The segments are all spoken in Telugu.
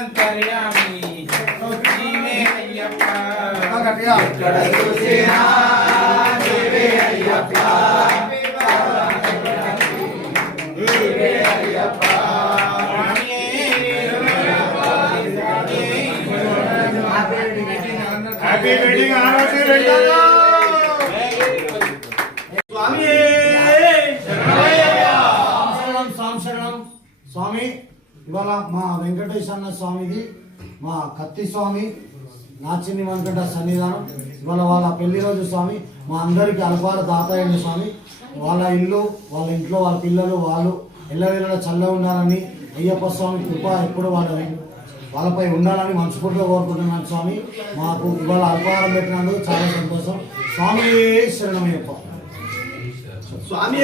సర్వాంతర్యామి నీవే అయ్యప్ప ఎక్కడ చూసినా నీవే అయ్యప్ప నీవే అయ్యప్ప హ్యాపీ వెడ్డింగ్ యానివర్సరీ స్వామి స్వామి ఇవాళ మా వెంకటేశ్వర స్వామిది మా కత్తి స్వామి నాచిని వెంకట సన్నిధానం ఇవాళ వాళ్ళ పెళ్లి రోజు స్వామి మా అందరికి అల్పార దాతయ్యండి స్వామి వాళ్ళ ఇల్లు వాళ్ళ ఇంట్లో వాళ్ళ పిల్లలు వాళ్ళు ఎల్లవేళలా చల్లగా ఉండాలని అయ్యప్ప స్వామి కృప ఎప్పుడు వాళ్ళపై ఉండాలని మనస్ఫూర్తిగా కోరుకుంటున్నాను స్వామి మాకు ఇవాళ అల్పాహారం పెట్టినందుకు చాలా సంతోషం స్వామి శరణమయ్యప్ప స్వామి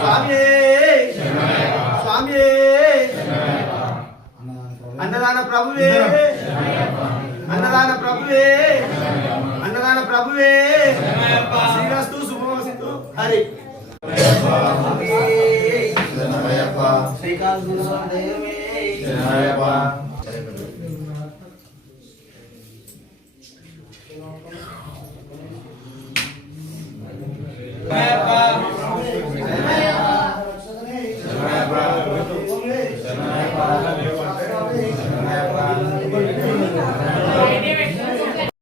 స్వామి స్వామి అన్నదాన ప్రభువే అన్నదాన ప్రభువే అన్నదాన ప్రభువే శ్రీరస్తు శుభమస్తు హరి శ్రీకాంత్ గురుదేవమే